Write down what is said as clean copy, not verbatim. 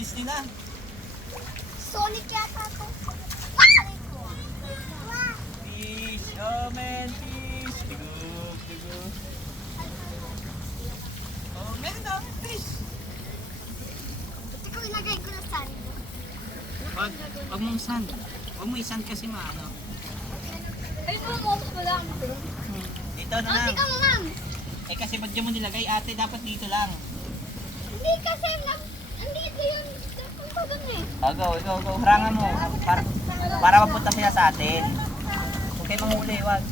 Disney na. Sonic yata to. Fish, oh man, fish. Digog, digog. Oh, meron na, fish. Ito ko ilagay ko na sand. Wag mong sand. Wag mo isand kasi maano. Ay, mo wala ang ito. Dito na Oh, lang. tika mo, ma'am. Eh kasi ba't dyan mo nilagay ate? Dapat dito lang. Hindi kasi, andito yun. Ang pa dun eh. Oh, go, go, go. Harangan mo. Para mapunta sila sa atin. Huwag kayo manghuli, wag.